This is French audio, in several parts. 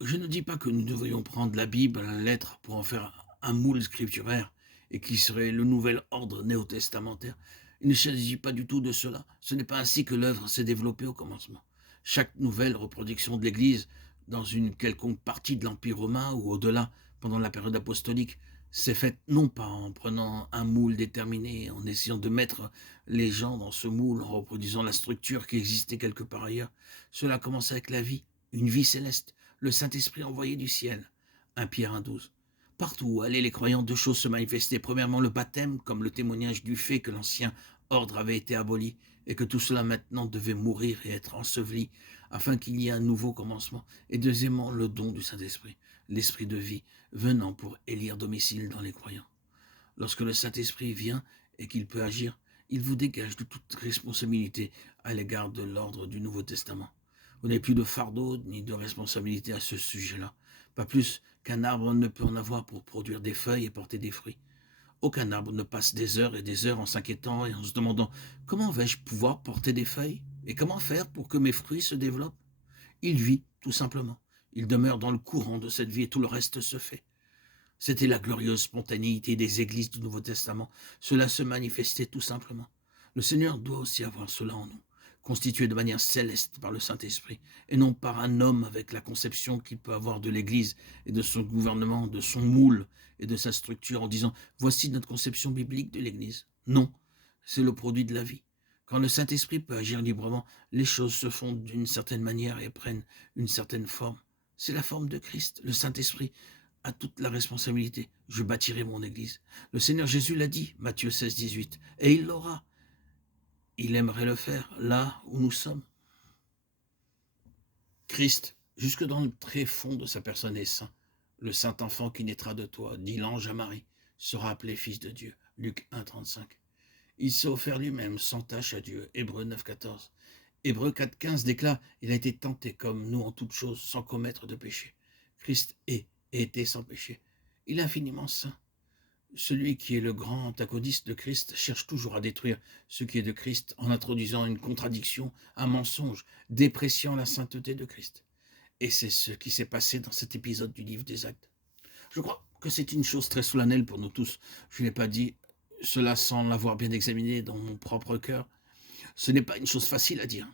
Je ne dis pas que nous devrions prendre la Bible à la lettre pour en faire un moule scripturaire et qui serait le nouvel ordre néo-testamentaire. Il ne s'agit pas du tout de cela. Ce n'est pas ainsi que l'œuvre s'est développée au commencement. Chaque nouvelle reproduction de l'Église, dans une quelconque partie de l'Empire romain ou au-delà, pendant la période apostolique, s'est faite non pas en prenant un moule déterminé, en essayant de mettre les gens dans ce moule, en reproduisant la structure qui existait quelque part ailleurs. Cela commence avec la vie, une vie céleste, le Saint-Esprit envoyé du ciel. 1 Pierre 1,12. Partout où allaient les croyants, deux choses se manifestaient. Premièrement, le baptême, comme le témoignage du fait que l'ancien ordre avait été aboli et que tout cela maintenant devait mourir et être enseveli, afin qu'il y ait un nouveau commencement. Et deuxièmement, le don du Saint-Esprit, l'Esprit de vie, venant pour élire domicile dans les croyants. Lorsque le Saint-Esprit vient et qu'il peut agir, il vous dégage de toute responsabilité à l'égard de l'ordre du Nouveau Testament. Vous n'avez plus de fardeau ni de responsabilité à ce sujet-là. Pas plus qu'un arbre ne peut en avoir pour produire des feuilles et porter des fruits. Aucun arbre ne passe des heures et des heures en s'inquiétant et en se demandant comment vais-je pouvoir porter des feuilles et comment faire pour que mes fruits se développent. Il vit, tout simplement. Il demeure dans le courant de cette vie et tout le reste se fait. C'était la glorieuse spontanéité des églises du Nouveau Testament. Cela se manifestait tout simplement. Le Seigneur doit aussi avoir cela en nous, constitué de manière céleste par le Saint-Esprit, et non par un homme avec la conception qu'il peut avoir de l'Église et de son gouvernement, de son moule et de sa structure en disant « Voici notre conception biblique de l'Église ». Non, c'est le produit de la vie. Quand le Saint-Esprit peut agir librement, les choses se font d'une certaine manière et prennent une certaine forme. C'est la forme de Christ, le Saint-Esprit a toute la responsabilité. Je bâtirai mon église. Le Seigneur Jésus l'a dit, Matthieu 16, 18, et il l'aura. Il aimerait le faire là où nous sommes. Christ, jusque dans le tréfonds de sa personne est saint. Le saint enfant qui naîtra de toi, dit l'ange à Marie, sera appelé fils de Dieu. Luc 1, 35. Il s'est offert lui-même sans tâche à Dieu. Hébreux 9, 14. Hébreux 4, 15 déclare, il a été tenté comme nous en toutes choses sans commettre de péché. Christ est et était sans péché. Il est infiniment saint. Celui qui est le grand antagoniste de Christ cherche toujours à détruire ce qui est de Christ en introduisant une contradiction, un mensonge, dépréciant la sainteté de Christ. Et c'est ce qui s'est passé dans cet épisode du livre des Actes. Je crois que c'est une chose très solennelle pour nous tous. Je n'ai pas dit cela sans l'avoir bien examiné dans mon propre cœur. Ce n'est pas une chose facile à dire.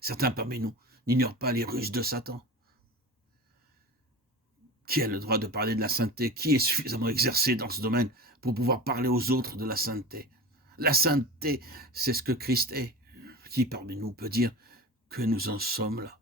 Certains parmi nous n'ignorent pas les ruses de Satan. Qui a le droit de parler de la sainteté? Qui est suffisamment exercé dans ce domaine pour pouvoir parler aux autres de la sainteté? La sainteté, c'est ce que Christ est. Qui parmi nous peut dire que nous en sommes là?